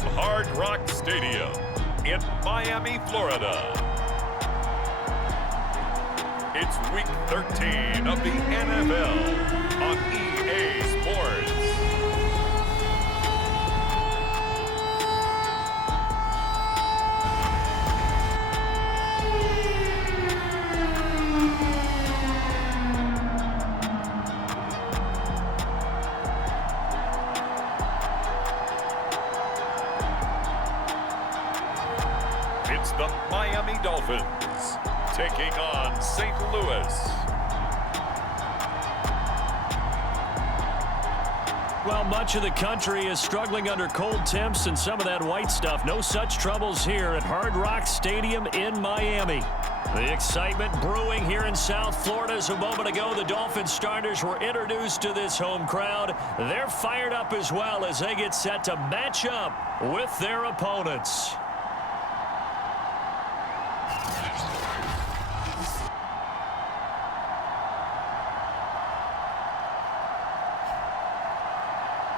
from Hard Rock Stadium in Miami, Florida. It's Week 13 of the NFL on EA Sports. It's the Miami Dolphins taking on St. Louis. Well, much of the country is struggling under cold temps and some of that white stuff. No such troubles here at Hard Rock Stadium in Miami. The excitement brewing here in South Florida. As a moment ago, the Dolphins starters were introduced to this home crowd. They're fired up as well as they get set to match up with their opponents.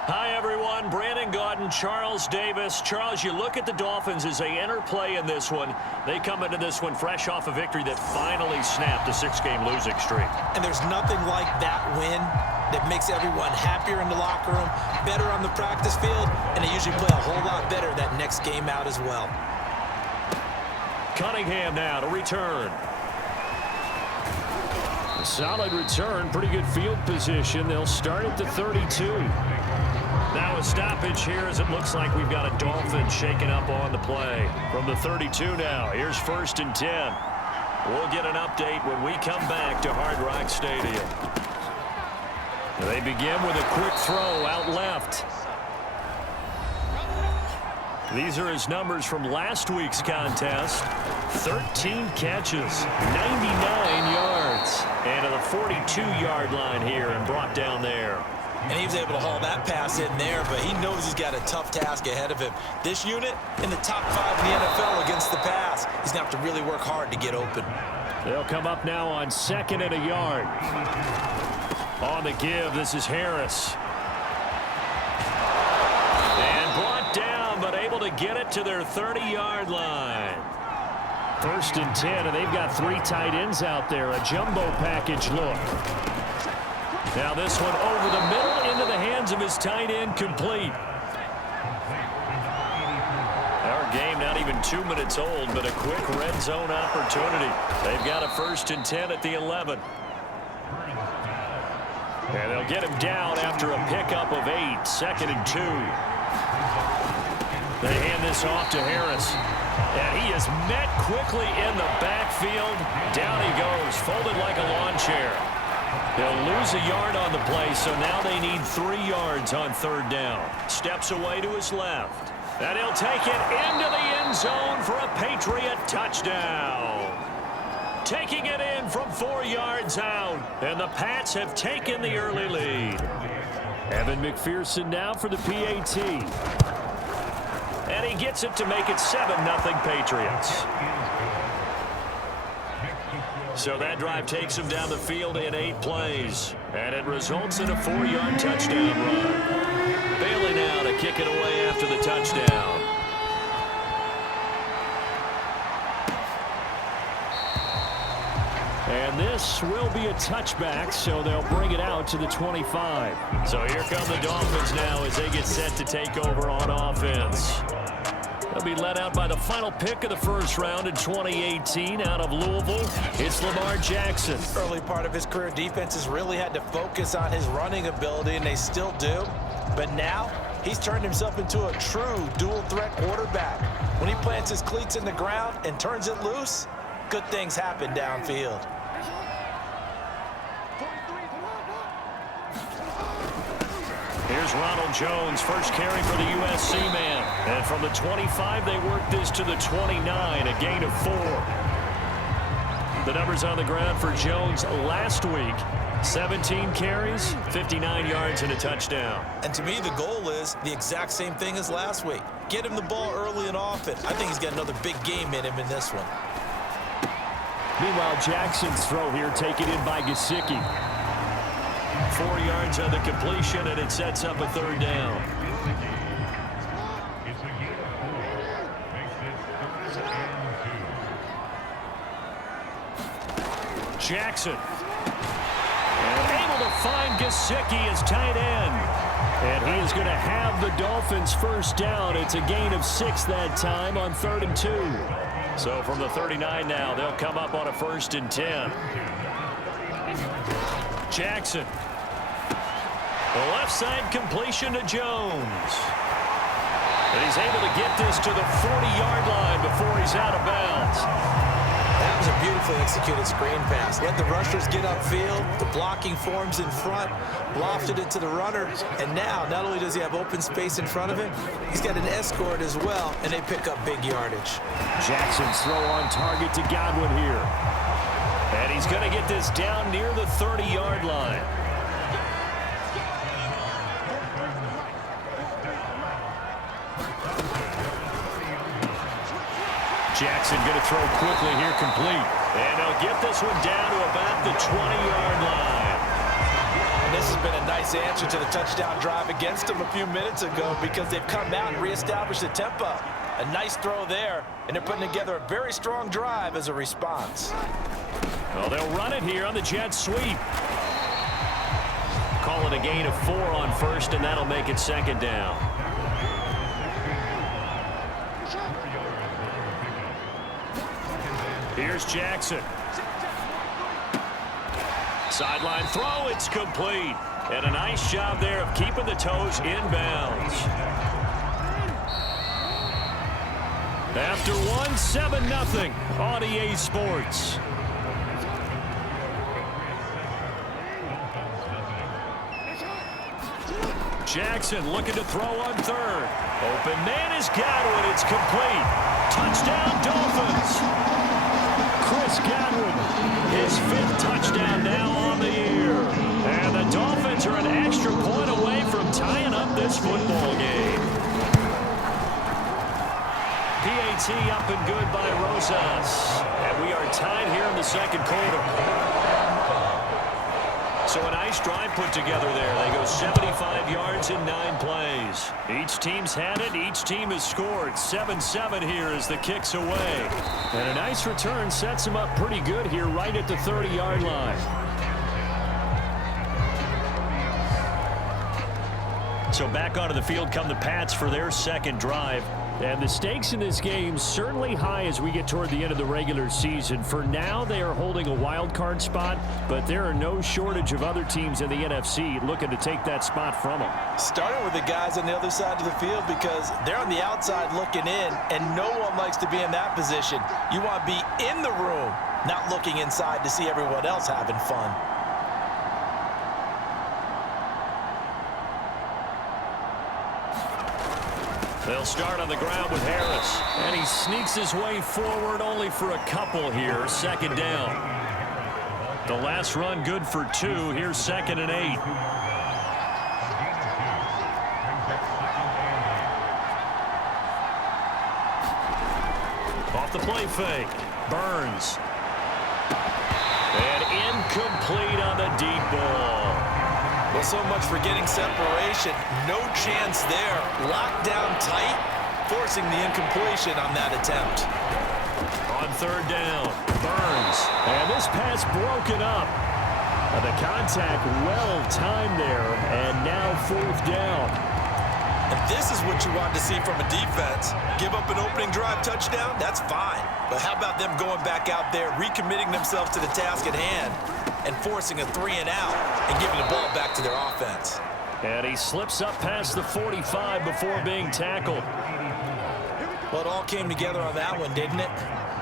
Hi, everyone. Brandon Gaudin, Charles Davis. Charles, you look at the Dolphins as they enter play in this one. They come into this one fresh off a victory that finally snapped a 6-game losing streak. And there's nothing like that win that makes everyone happier in the locker room, better on the practice field, and they usually play a whole lot better that next game out as well. Cunningham now to return. A solid return, pretty good field position. They'll start at the 32. Now a stoppage here as it looks like we've got a Dolphin shaking up on the play. From the 32 now, here's 1st and 10. We'll get an update when we come back to Hard Rock Stadium. They begin with a quick throw out left. These are his numbers from last week's contest. 13 catches, 99 yards, and to the 42-yard line here and brought down there. And he was able to haul that pass in there, but he knows he's got a tough task ahead of him. This unit in the top 5 in the NFL against the pass. He's going to have to really work hard to get open. They'll come up now on 2nd and a yard. On the give, this is Harris. And brought down, but able to get it to their 30-yard line. 1st and 10, and they've got 3 tight ends out there. A jumbo package look. Now this one over the middle into the hands of his tight end, complete. Our game not even 2 minutes old, but a quick red zone opportunity. They've got a 1st and 10 at the 11. And they'll get him down after a pickup of 8, 2nd and 2. They hand this off to Harris. And he is met quickly in the backfield. Down he goes, folded like a lawn chair. He'll lose a yard on the play, so now they need 3 yards on 3rd down. Steps away to his left. And he'll take it into the end zone for a Patriot touchdown. Taking it in from 4 yards out. And the Pats have taken the early lead. Evan McPherson now for the PAT. And he gets it to make it 7-0 Patriots. So that drive takes him down the field in 8 plays. And it results in a 4-yard touchdown run. Bailey now to kick it away after the touchdown. And this will be a touchback, so they'll bring it out to the 25. So here come the Dolphins now as they get set to take over on offense. They'll be led out by the final pick of the 1st round in 2018 out of Louisville. It's Lamar Jackson. Early part of his career, defenses really had to focus on his running ability, and they still do. But now, he's turned himself into a true dual-threat quarterback. When he plants his cleats in the ground and turns it loose, good things happen downfield. Here's Ronald Jones, first carry for the USC man. And from the 25, they work this to the 29, a gain of 4. The numbers on the ground for Jones last week. 17 carries, 59 yards, and a touchdown. And to me, the goal is the exact same thing as last week. Get him the ball early and often. I think he's got another big game in him in this one. Meanwhile, Jackson's throw here taken in by Gesicki. 4 yards on the completion, and it sets up a 3rd down. Jackson. And able to find Gesicki as tight end. And he is going to have the Dolphins first down. It's a gain of 6 that time on 3rd and 2. So from the 39 now, they'll come up on a 1st and 10. Jackson. The left side completion to Jones. And he's able to get this to the 40-yard line before he's out of bounds. That was a beautifully executed screen pass. Let the rushers get upfield. The blocking forms in front. Lofted it to the runner. And now, not only does he have open space in front of him, he's got an escort as well, and they pick up big yardage. Jackson's throw on target to Godwin here. And he's going to get this down near the 30-yard line. Jackson going to throw quickly here, complete. And he'll get this one down to about the 20-yard line. And this has been a nice answer to the touchdown drive against them a few minutes ago because they've come out and reestablished the tempo. A nice throw there, and they're putting together a very strong drive as a response. Well, they'll run it here on the jet sweep. Call it a gain of 4 on 1st, and that'll make it 2nd down. Here's Jackson. Sideline throw, it's complete. And a nice job there of keeping the toes inbounds. After 1, 7-0 on EA Sports. Jackson looking to throw on 3rd. Open man is Godwin. It's complete. Touchdown, Dolphins. Chris Godwin, his 5th touchdown now on the year. And the Dolphins are an extra point away from tying up this football game. PAT up and good by Rosas. And we are tied here in the 2nd quarter. So a nice drive put together there. They go 75 yards in 9 plays. Each team's had it. Each team has scored. 7-7 here as the kick's away. And a nice return sets them up pretty good here right at the 30-yard line. So back onto the field come the Pats for their 2nd drive. And the stakes in this game certainly high as we get toward the end of the regular season. For now, they are holding a wild card spot, but there are no shortage of other teams in the NFC looking to take that spot from them. Starting with the guys on the other side of the field because they're on the outside looking in, and no one likes to be in that position. You want to be in the room, not looking inside to see everyone else having fun. They'll start on the ground with Harris. And he sneaks his way forward only for a couple here. 2nd down. The last run good for 2. Here's 2nd and 8. Off the play fake. Burns. And incomplete on the deep ball. Well, so much for getting separation. No chance there. Locked down tight, forcing the incompletion on that attempt. On 3rd down, Burns. And this pass broken up. And the contact well timed there. And now 4th down. And this is what you want to see from a defense. Give up an opening drive touchdown, that's fine. But how about them going back out there, recommitting themselves to the task at hand, and forcing a 3-and-out and giving the ball back to their offense. And he slips up past the 45 before being tackled. Well, it all came together on that one, didn't it?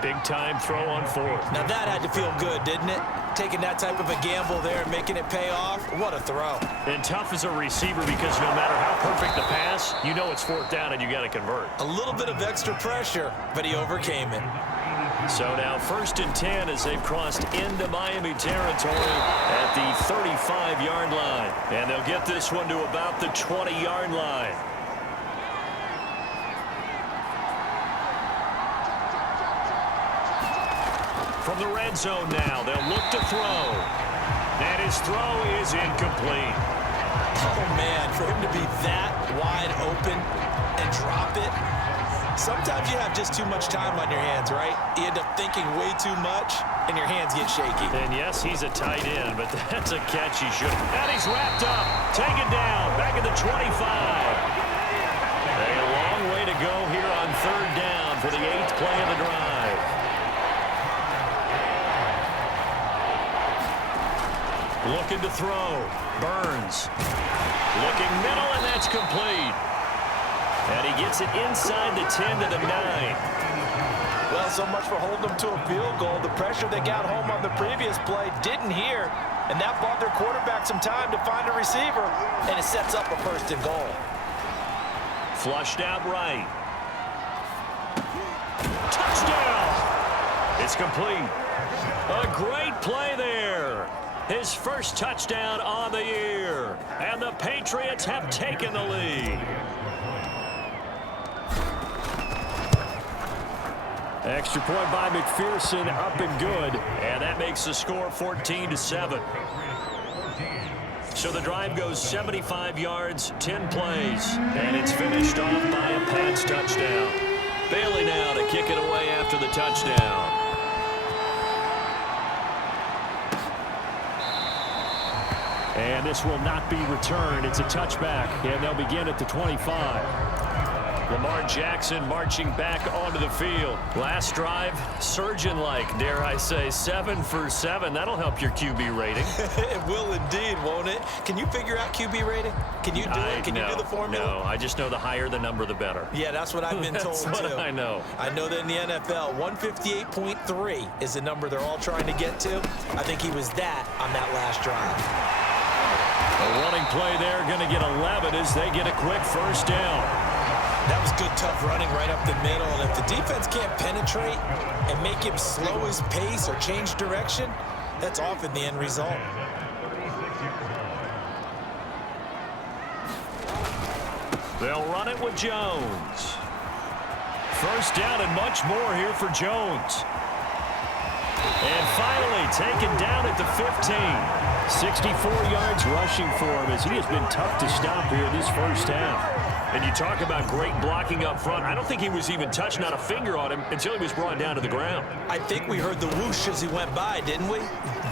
Big-time throw on 4th. Now that had to feel good, didn't it? Taking that type of a gamble there and making it pay off. What a throw. And tough as a receiver because no matter how perfect the pass, you know it's 4th down and you got to convert. A little bit of extra pressure, but he overcame it. So now 1st and 10 as they've crossed into Miami territory at the 35-yard line. And they'll get this one to about the 20-yard line. From the red zone now, they'll look to throw. And his throw is incomplete. Oh, man, for him to be that wide open and drop it, Sometimes you have just too much time on your hands, right? You end up thinking way too much, and your hands get shaky. And yes, he's a tight end, but that's a catch he should. And he's wrapped up, taken down, back at the 25. A long way to go here on 3rd down for the 8th play of the drive. Looking to throw. Burns. Looking middle, and that's complete. And he gets it inside the 10 to the 9. Well, so much for holding them to a field goal. The pressure they got home on the previous play didn't hear, and that bought their quarterback some time to find a receiver, and it sets up a 1st and goal. Flushed out right. Touchdown! It's complete. A great play there. His first touchdown on the year. And the Patriots have taken the lead. Extra point by McPherson, up and good. And that makes the score 14-7. So the drive goes 75 yards, 10 plays. And it's finished off by a Pats touchdown. Bailey now to kick it away after the touchdown. And this will not be returned. It's a touchback, and they'll begin at the 25. Lamar Jackson marching back onto the field. Last drive, surgeon-like, dare I say, 7 for 7. That'll help your QB rating. It will indeed, won't it? Can you figure out QB rating? Can you do it? Can you do the formula? No, I just know the higher the number, the better. Yeah, that's what I've been told, That's what too. I know. I know that in the NFL, 158.3 is the number they're all trying to get to. I think he was that on that last drive. A running play there, going to get 11 as they get a quick 1st down. That was good, tough running right up the middle. And if the defense can't penetrate and make him slow his pace or change direction, that's often the end result. They'll run it with Jones. 1st down and much more here for Jones. And finally taken down at the 15. 64 yards rushing for him as he has been tough to stop here this 1st half. And you talk about great blocking up front. I don't think he was even touched, not a finger on him, until he was brought down to the ground. I think we heard the whoosh as he went by, didn't we?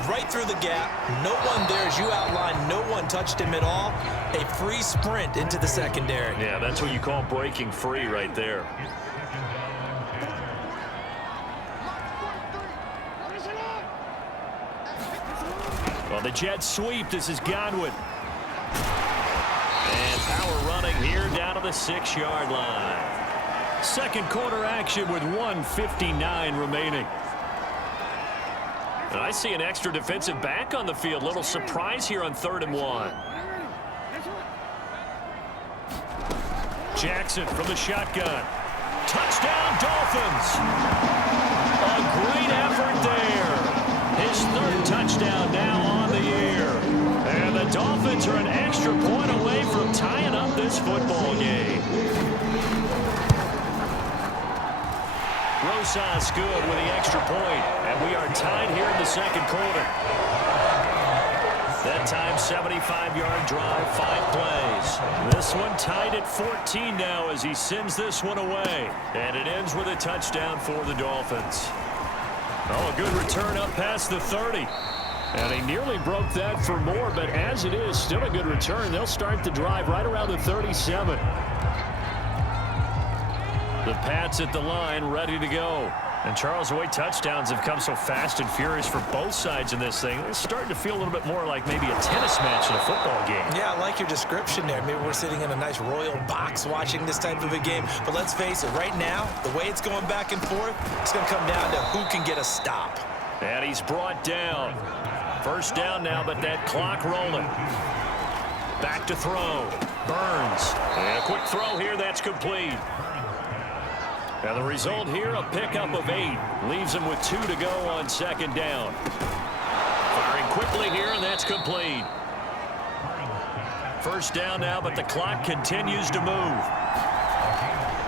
Right through the gap. No one there, as you outlined, no one touched him at all. A free sprint into the secondary. Yeah, that's what you call breaking free right there. Well, the jet sweep. This is Godwin. And power running here down to the 6-yard line. 2nd quarter action with 1:59 remaining. And I see an extra defensive back on the field. Little surprise here on 3rd and 1. Jackson from the shotgun. Touchdown, Dolphins. A great effort there. His 3rd touchdown now on the year. And the Dolphins are an extra point away from tying up this football game. Rosas good with the extra point. And we are tied here in the 2nd quarter. That time, 75-yard drive, 5 plays. This one tied at 14 now as he sends this one away. And it ends with a touchdown for the Dolphins. Oh, a good return up past the 30. And he nearly broke that for more, but as it is, still a good return. They'll start the drive right around the 37. The Pats at the line, ready to go. And Charles, the way touchdowns have come so fast and furious for both sides in this thing, it's starting to feel a little bit more like maybe a tennis match in a football game. Yeah, I like your description there. Maybe we're sitting in a nice royal box watching this type of a game. But let's face it, right now, the way it's going back and forth, it's going to come down to who can get a stop. And he's brought down. 1st down now, but that clock rolling. Back to throw. Burns. And a quick throw here, that's complete. And the result here, a pickup of 8. Leaves him with 2 to go on 2nd down. Firing quickly here, and that's complete. 1st down now, but the clock continues to move.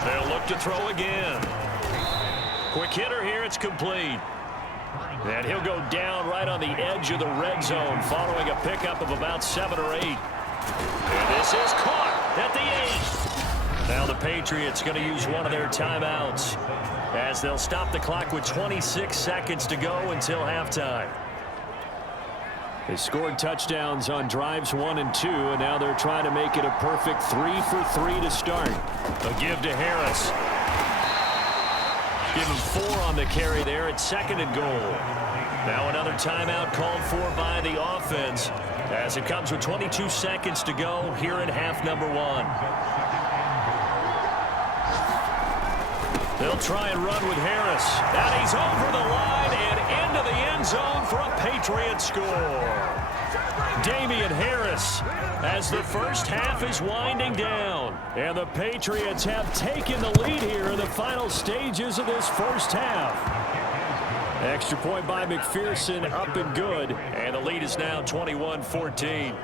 They'll look to throw again. Quick hitter here, it's complete. And he'll go down right on the edge of the red zone following a pickup of about 7 or 8. And this is caught at the 8. Now the Patriots going to use one of their timeouts as they'll stop the clock with 26 seconds to go until halftime. They scored touchdowns on drives 1 and 2, and now they're trying to make it a perfect 3 for 3 to start. A give to Harris. Give him 4 on the carry there at 2nd and goal. Now another timeout called for by the offense as it comes with 22 seconds to go here in half number 1. They'll try and run with Harris. And he's over the line and into the end zone for a Patriots score. Damian Harris as the first half is winding down. And the Patriots have taken the lead here in the final stages of this first half. Extra point by McPherson, up and good. And the lead is now 21-14.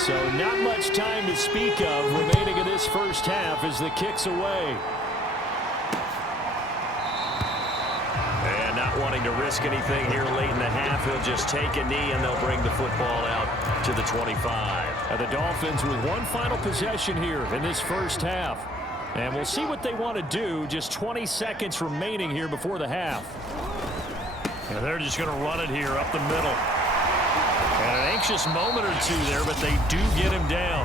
So not much time to speak of remaining in this first half as the kick's away. And not wanting to risk anything here late in the half, he'll just take a knee and they'll bring the football out to the 25. And the Dolphins with one final possession here in this first half. And we'll see what they want to do. Just 20 seconds remaining here before the half. And they're just going to run it here up the middle. And an anxious moment or two there, but they do get him down.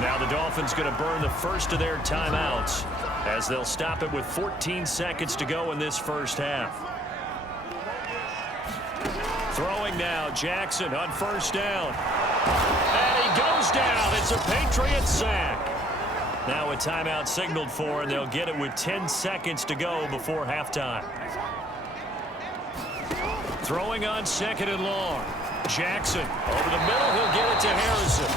Now the Dolphins going to burn the first of their timeouts as they'll stop it with 14 seconds to go in this first half. Throwing now, Jackson on first down. And he goes down. It's a Patriots sack. Now a timeout signaled for, and they'll get it with 10 seconds to go before halftime. Throwing on 2nd and long. Jackson over the middle, he'll get it to Harrison.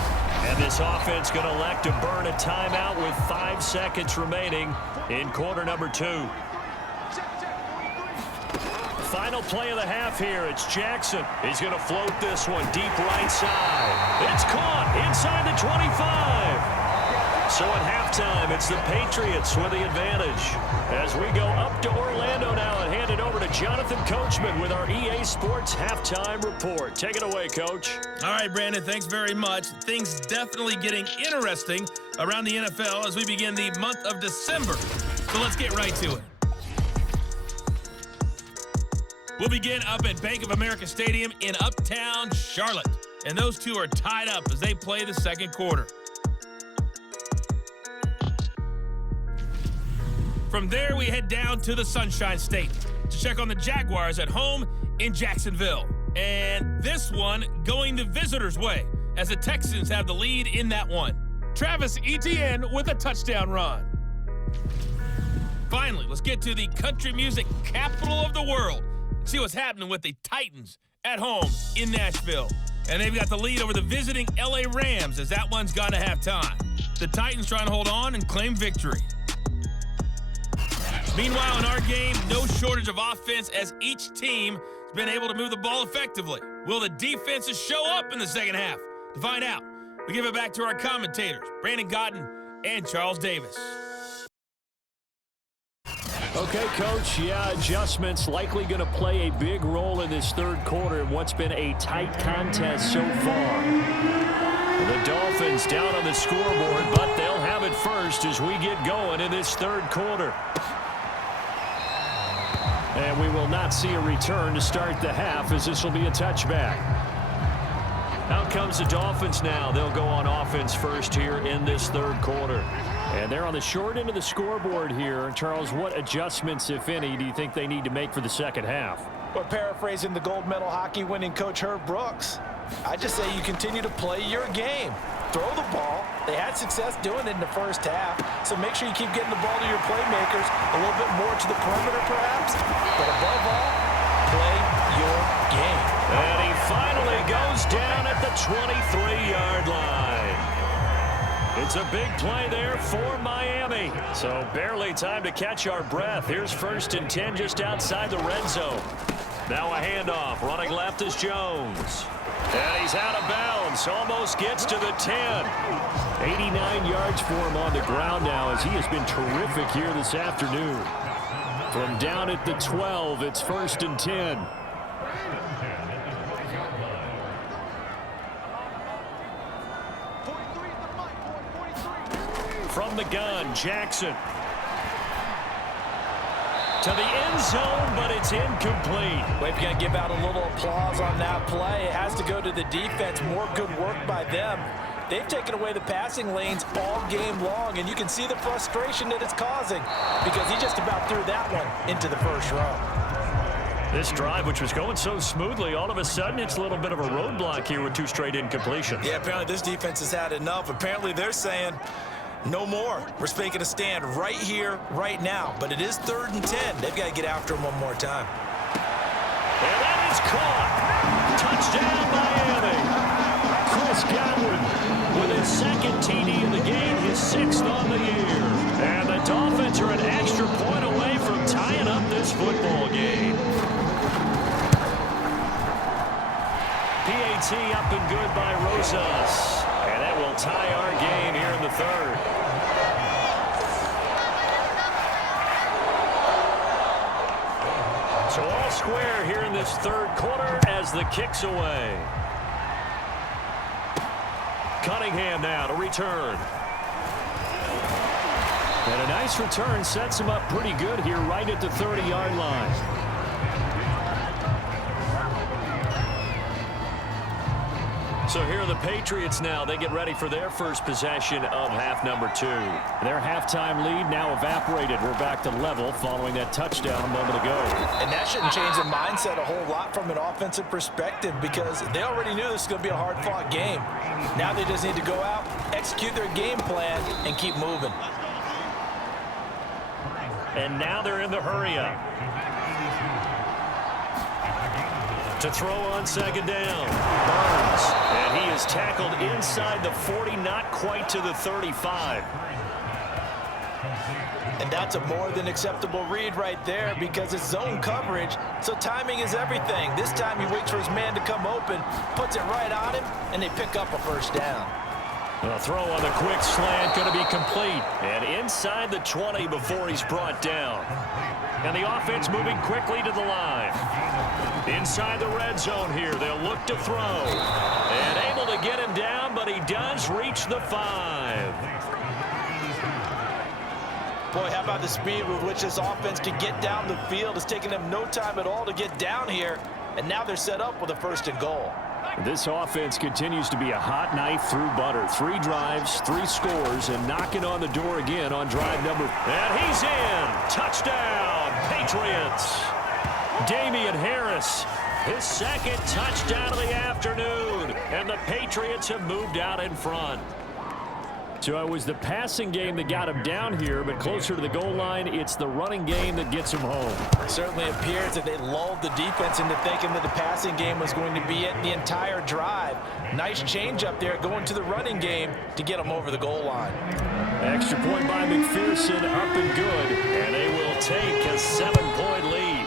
And this offense going to elect to burn a timeout with 5 seconds remaining in quarter number 2. Final play of the half here. It's Jackson. He's going to float this one deep right side. It's caught inside the 25. So at halftime, it's the Patriots with the advantage. As we go up to Orlando now and hand it over to Jonathan Coachman with our EA Sports Halftime Report. Take it away, Coach. All right, Brandon, thanks very much. Things definitely getting interesting around the NFL as we begin the month of December. So let's get right to it. We'll begin up at Bank of America Stadium in Uptown Charlotte. And those two are tied up as they play the second quarter. From there, we head down to the Sunshine State to check on the Jaguars at home in Jacksonville. And this one going the visitors' way as the Texans have the lead in that one. Travis Etienne with a touchdown run. Finally, let's get to the country music capital of the world and see what's happening with the Titans at home in Nashville. And they've got the lead over the visiting LA Rams as that one's gone to halftime. The Titans trying to hold on and claim victory. Meanwhile, in our game, no shortage of offense as each team has been able to move the ball effectively. Will the defenses show up in the second half? To find out, we give it back to our commentators, Brandon Godden and Charles Davis. Okay, Coach, adjustments likely going to play a big role in this third quarter in what's been a tight contest so far. The Dolphins down on the scoreboard, but they'll have it first as we get going in this third quarter. And we will not see a return to start the half as this will be a touchback. Out comes the Dolphins now. They'll go on offense first here in this third quarter. And they're on the short end of the scoreboard here. Charles, what adjustments, if any, do you think they need to make for the second half? Well, paraphrasing the gold medal hockey winning coach Herb Brooks, I just say you continue to play your game. Throw the ball. They had success doing it in the first half, so make sure you keep getting the ball to your playmakers, a little bit more to the perimeter perhaps, but above all, play your game. And he finally goes down at the 23-yard line. It's a big play there for Miami. So barely time to catch our breath. Here's 1st and 10 just outside the red zone. Now a handoff. Running left is Jones. And he's out of bounds. Almost gets to the 10. 89 yards for him on the ground now as he has been terrific here this afternoon. From down at the 12, it's 1st and 10. from the gun. Jackson to the end zone, but it's incomplete. We're going to give out a little applause on that play. It has to go to the defense. More good work by them. They've taken away the passing lanes all game long, and you can see the frustration that it's causing because he just about threw that one into the first row. This drive, which was going so smoothly, all of a sudden it's a little bit of a roadblock here with 2 straight incompletions. Yeah, apparently this defense has had enough. Apparently they're saying, no more. We're making a stand right here, right now. But it is 3rd and 10. They've got to get after him one more time. And that is caught. Touchdown, Miami. Chris Godwin with his 2nd TD of the game, his 6th on the year. And the Dolphins are an extra point away from tying up this football game. PAT up and good by Rosas. And that will tie our game here in the 3rd. So all square here in this 3rd quarter as the kick's away. Cunningham now to return. And a nice return sets him up pretty good here right at the 30-yard line. So here are the Patriots now. They get ready for their first possession of half number 2. Their halftime lead now evaporated. We're back to level following that touchdown a moment ago. And that shouldn't change the mindset a whole lot from an offensive perspective because they already knew this was going to be a hard-fought game. Now they just need to go out, execute their game plan, and keep moving. And now they're in the hurry-up. To throw on 2nd down. Burns. And he is tackled inside the 40, not quite to the 35. And that's a more than acceptable read right there because it's zone coverage, so timing is everything. This time he waits for his man to come open, puts it right on him, and they pick up a 1st down. The throw on the quick slant going to be complete. And inside the 20 before he's brought down. And the offense moving quickly to the line. Inside the red zone here, they'll look to throw. And able to get him down, but he does reach the 5. Boy, how about the speed with which this offense can get down the field? It's taking them no time at all to get down here. And now they're set up with a 1st and goal. This offense continues to be a hot knife through butter. 3 drives, 3 scores, and knocking on the door again on drive number. And he's in. Touchdown, Patriots. Damian Harris, his 2nd touchdown of the afternoon. And the Patriots have moved out in front. So it was the passing game that got him down here, but closer to the goal line, it's the running game that gets him home. It certainly appears that they lulled the defense into thinking that the passing game was going to be it the entire drive. Nice change up there going to the running game to get them over the goal line. Extra point by McPherson, up and good, and they will take a 7-point lead.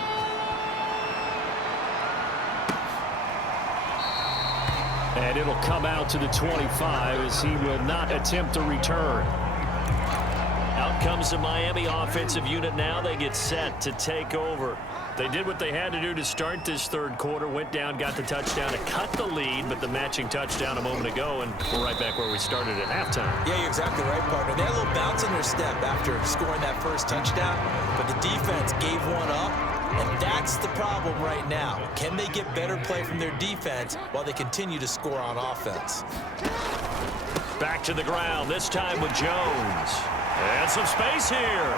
And it'll come out to the 25 as he will not attempt a return. Out comes the Miami offensive unit now. They get set to take over. They did what they had to do to start this 3rd quarter. Went down, got the touchdown to cut the lead, but the matching touchdown a moment ago, and we're right back where we started at halftime. Yeah, you're exactly right, partner. They had a little bounce in their step after scoring that 1st touchdown, but the defense gave one up. And that's the problem right now. Can they get better play from their defense while they continue to score on offense? Back to the ground, this time with Jones. And some space here.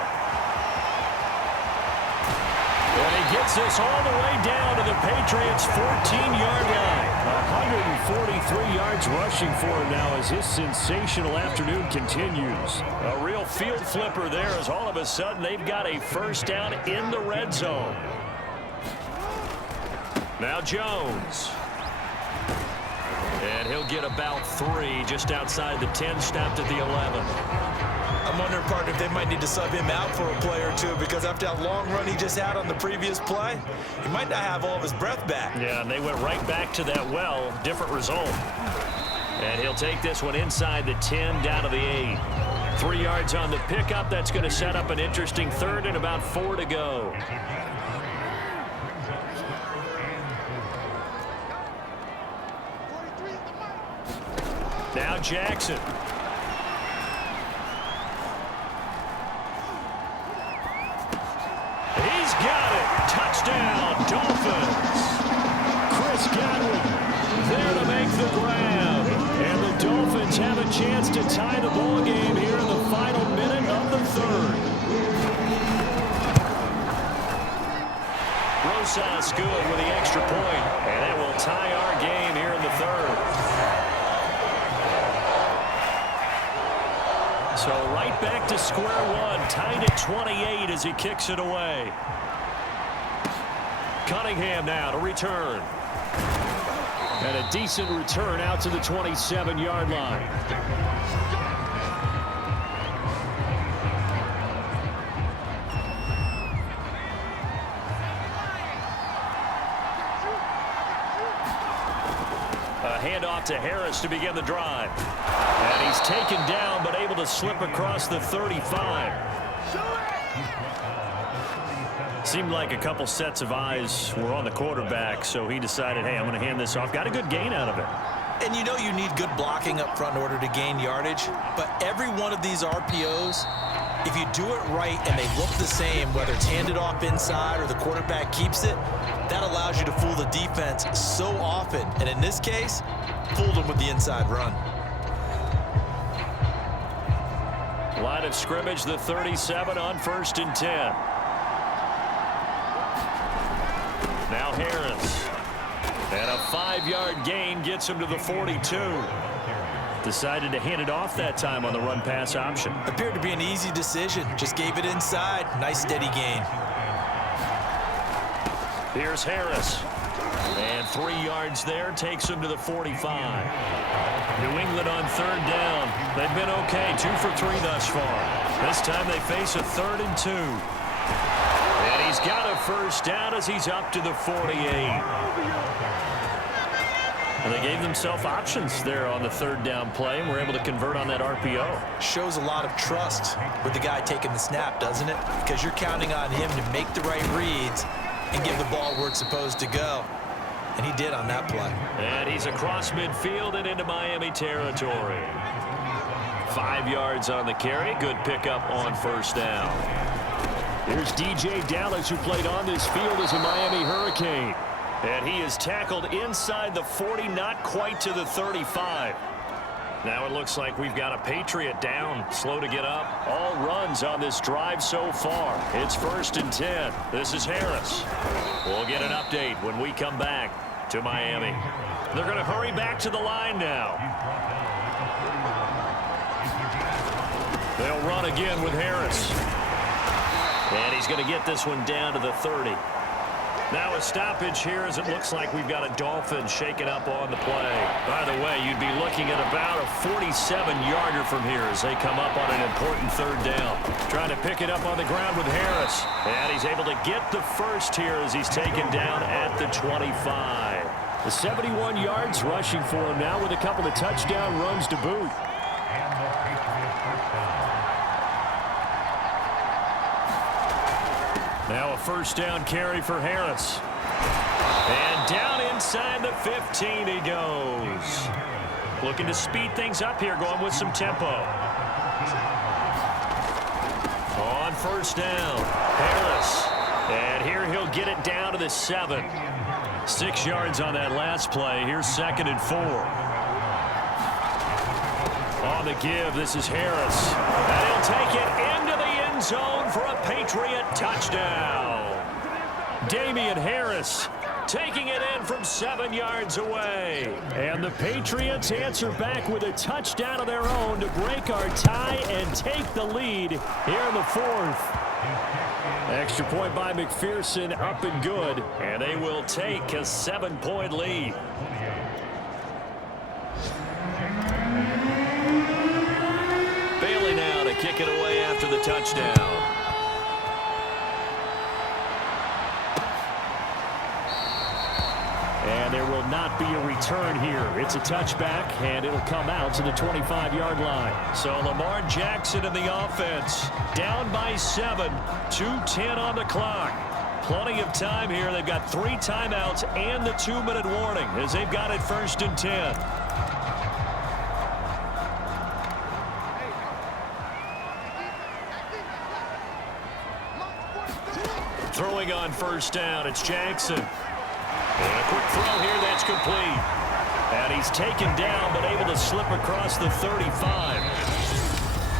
And he gets this all the way down to the Patriots' 14-yard line. 143 yards rushing for him now as his sensational afternoon continues. A real field flipper there as all of a sudden they've got a 1st down in the red zone. Now Jones. And he'll get about 3 just outside the 10, stopped at the 11. I'm wondering, partner, if they might need to sub him out for a play or two because after that long run he just had on the previous play, he might not have all of his breath back. Yeah, and they went right back to that well. Different result. And he'll take this one inside the 10, down to the 8. 3 yards on the pickup. That's going to set up an interesting 3rd and about 4 to go. Now Jackson. Dolphins. Chris Godwin there to make the grab. And the Dolphins have a chance to tie the ball game here in the final minute of the third. Rosas good with the extra point, and it will tie our game here in the third. So right back to square one, tied at 28 as he kicks it away. Cunningham now to return. And a decent return out to the 27-yard line. A handoff to Harris to begin the drive. And he's taken down but able to slip across the 35. Seemed like a couple sets of eyes were on the quarterback, so he decided, hey, I'm going to hand this off. Got a good gain out of it. And you know you need good blocking up front in order to gain yardage, but every one of these RPOs, if you do it right and they look the same, whether it's handed off inside or the quarterback keeps it, that allows you to fool the defense so often. And in this case, fooled them with the inside run. Line of scrimmage, the 37 on 1st and 10. Now Harris. And a 5-yard gain gets him to the 42. Decided to hand it off that time on the run-pass option. Appeared to be an easy decision. Just gave it inside. Nice steady gain. Here's Harris. And 3 yards there takes him to the 45. New England on 3rd down. They've been okay. 2 for 3 thus far. This time they face a 3rd and 2. And he's got a first down as he's up to the 48. And they gave themselves options there on the 3rd down play and were able to convert on that RPO. Shows a lot of trust with the guy taking the snap, doesn't it? Because you're counting on him to make the right reads and give the ball where it's supposed to go. And he did on that play. And he's across midfield and into Miami territory. 5 yards on the carry. Good pickup on 1st down. Here's DJ Dallas, who played on this field as a Miami Hurricane. And he is tackled inside the 40, not quite to the 35. Now it looks like we've got a Patriot down, slow to get up. All runs on this drive so far. It's 1st and 10. This is Harris. We'll get an update when we come back to Miami. They're going to hurry back to the line now. They'll run again with Harris. And he's going to get this one down to the 30. Now a stoppage here as it looks like we've got a Dolphin shaken up on the play. By the way, you'd be looking at about a 47-yarder from here as they come up on an important 3rd down. Trying to pick it up on the ground with Harris. And he's able to get the first here as he's taken down at the 25. The 71 yards rushing for him now with a couple of touchdown runs to boot. Now a 1st down carry for Harris. And down inside the 15 he goes. Looking to speed things up here, going with some tempo. On 1st down, Harris. And here he'll get it down to the 7. 6 yards on that last play. Here's 2nd and 4. On the give, this is Harris. And he'll take it into the end zone for a Patriot touchdown. Damian Harris taking it in from 7 yards away. And the Patriots answer back with a touchdown of their own to break our tie and take the lead here in the 4th. Extra point by McPherson, up and good. And they will take a 7-point lead. Bailey now to kick it away after the touchdown. And there will not be a return here. It's a touchback, and it'll come out to the 25-yard line. So Lamar Jackson in the offense, down by 7, 2:10 on the clock. Plenty of time here. They've got 3 timeouts and the 2-minute warning as they've got it 1st and 10. Throwing on 1st down, it's Jackson. And a quick throw here, that's complete. And he's taken down, but able to slip across the 35.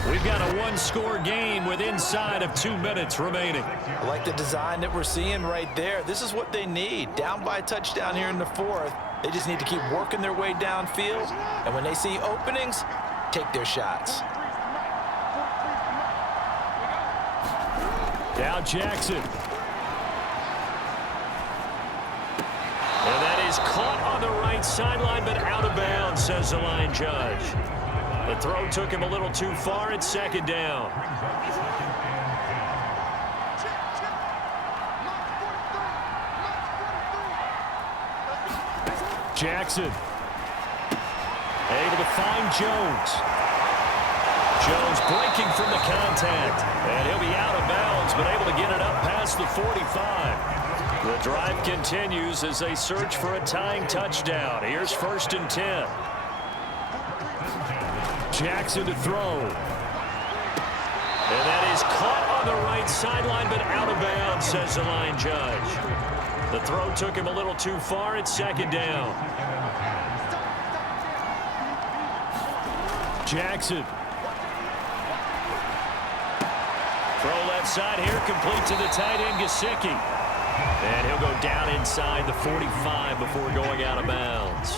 We've got a one-score game with inside of 2 minutes remaining. I like the design that we're seeing right there. This is what they need. Down by a touchdown here in the fourth. They just need to keep working their way downfield. And when they see openings, take their shots. Now Jackson. And that is caught on the right sideline, but out of bounds, says the line judge. The throw took him a little too far. It's second down. Jackson. Able to find Jones. Jones breaking from the contact. And he'll be out of bounds, but able to get it up past the 45. The drive continues as they search for a tying touchdown. Here's 1st and 10. Jackson to throw. And that is caught on the right sideline, but out of bounds, says the line judge. The throw took him a little too far. It's second down. Jackson. Throw left side here, complete to the tight end, Gesicki. And he'll go down inside the 45 before going out of bounds.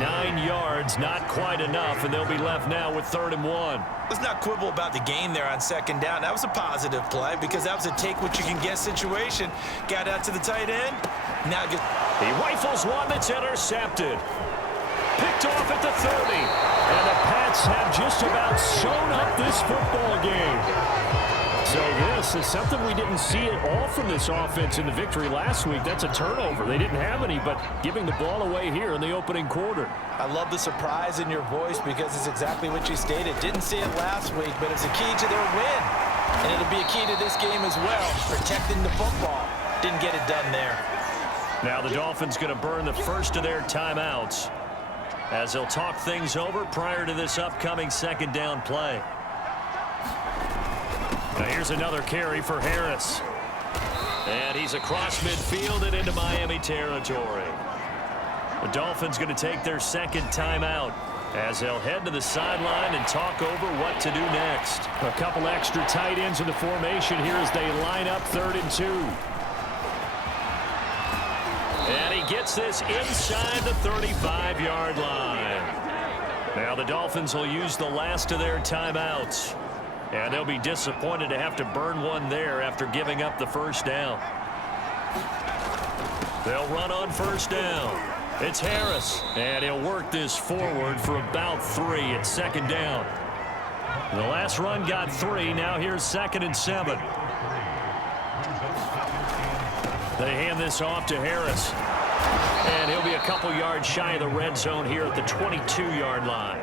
9 yards, not quite enough, and they'll be left now with 3rd and 1. Let's not quibble about the gain there on second down. That was a positive play because that was a take-what-you-can-get situation. Got out to the tight end. Now he rifles one that's intercepted. Picked off at the 30. And the Pats have just about sewn up this football game. So this is something we didn't see at all from this offense in the victory last week. That's a turnover. They didn't have any, but giving the ball away here in the opening quarter. I love the surprise in your voice because it's exactly what you stated. Didn't see it last week, but it's a key to their win. And it'll be a key to this game as well, protecting the football. Didn't get it done there. Now the Dolphins going to burn the first of their timeouts as they'll talk things over prior to this upcoming second down play. Now here's another carry for Harris. And he's across midfield and into Miami territory. The Dolphins going to take their second timeout as they'll head to the sideline and talk over what to do next. A couple extra tight ends in the formation here as they line up 3rd and 2. And he gets this inside the 35-yard line. Now the Dolphins will use the last of their timeouts. And they'll be disappointed to have to burn one there after giving up the first down. They'll run on first down. It's Harris. And he'll work this forward for about 3 at second down. The last run got 3. Now here's 2nd and 7. They hand this off to Harris. And he'll be a couple yards shy of the red zone here at the 22-yard line.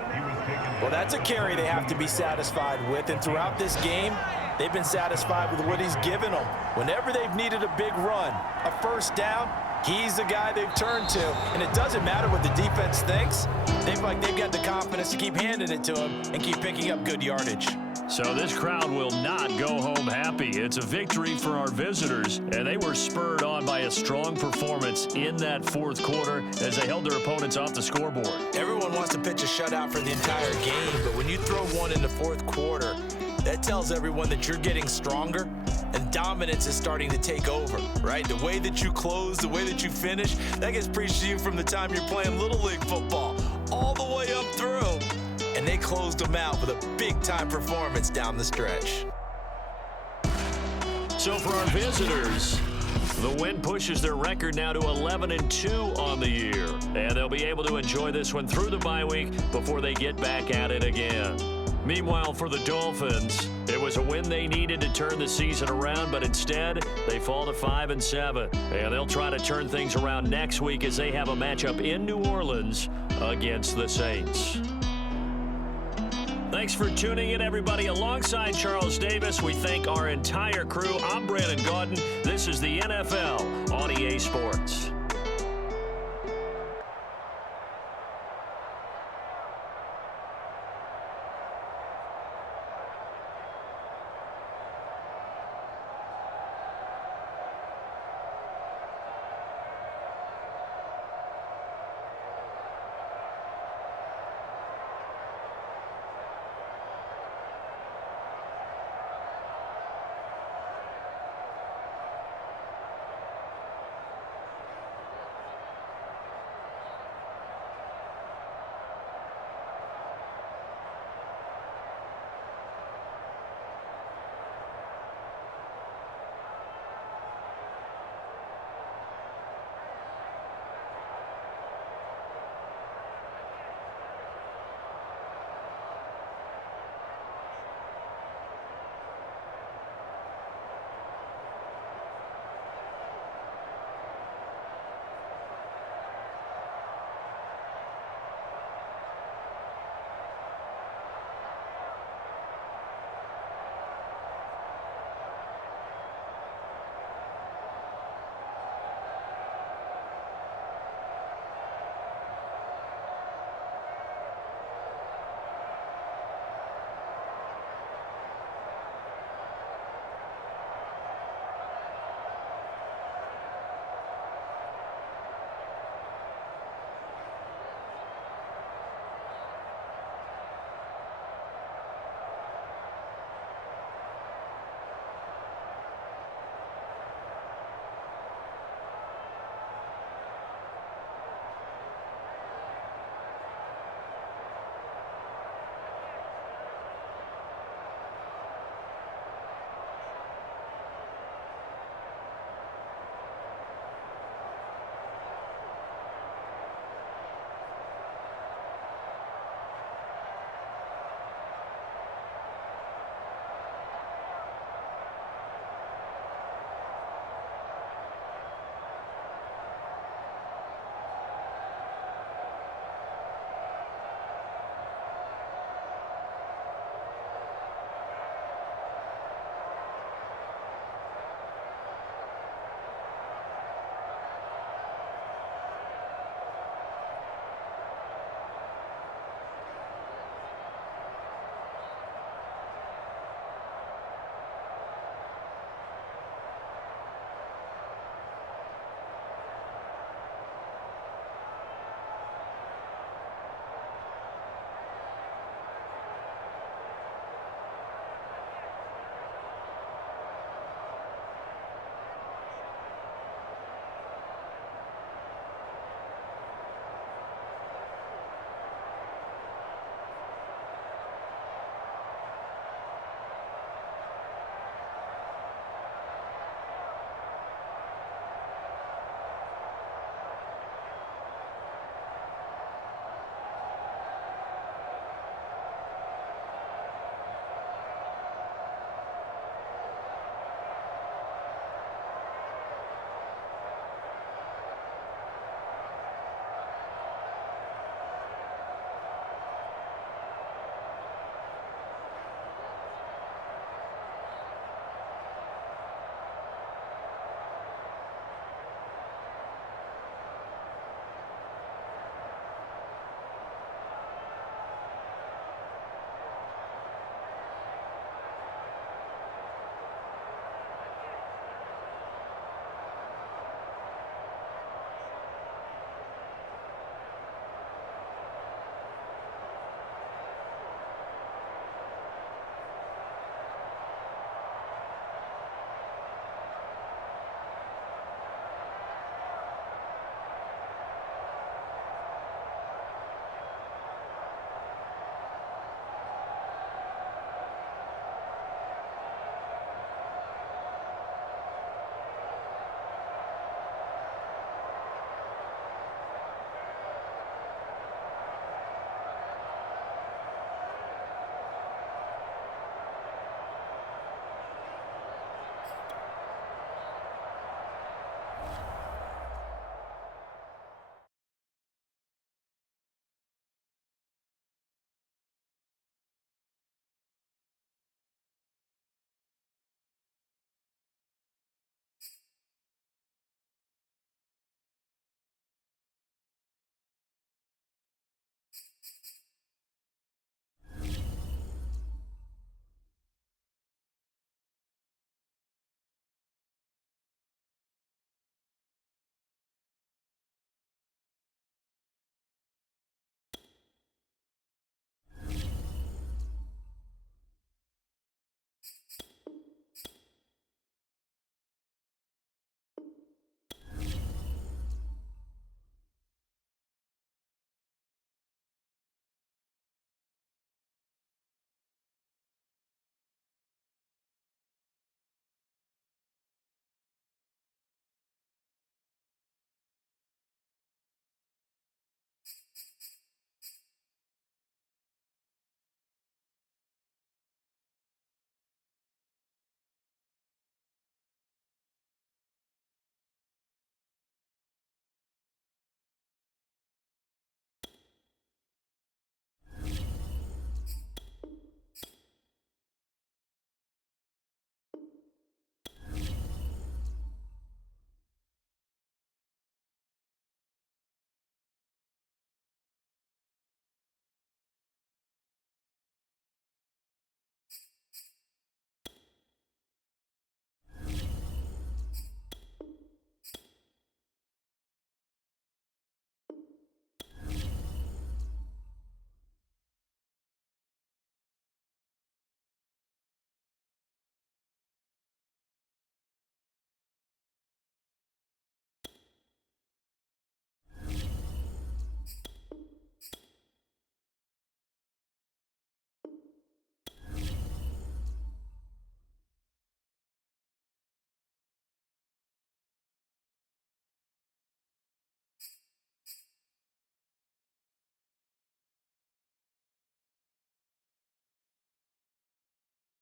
Well, that's a carry they have to be satisfied with. And throughout this game, they've been satisfied with what he's given them. Whenever they've needed a big run, a first down, he's the guy they've turned to. And it doesn't matter what the defense thinks. They've got the confidence to keep handing it to him and keep picking up good yardage. So this crowd will not go home happy. It's a victory for our visitors, and they were spurred on by a strong performance in that fourth quarter as they held their opponents off the scoreboard. Everyone wants to pitch a shutout for the entire game, but when you throw one in the fourth quarter, that tells everyone that you're getting stronger and dominance is starting to take over, right? The way that you close, the way that you finish, that gets preached to you from the time you're playing Little League football all the way up through. And they closed them out with a big-time performance down the stretch. So for our visitors, the win pushes their record now to 11-2 on the year. And they'll be able to enjoy this one through the bye week before they get back at it again. Meanwhile, for the Dolphins, it was a win they needed to turn the season around, but instead, they fall to 5-7. And they'll try to turn things around next week as they have a matchup in New Orleans against the Saints. Thanks for tuning in, everybody. Alongside Charles Davis, we thank our entire crew. I'm Brandon Gaudin. This is the NFL on EA Sports.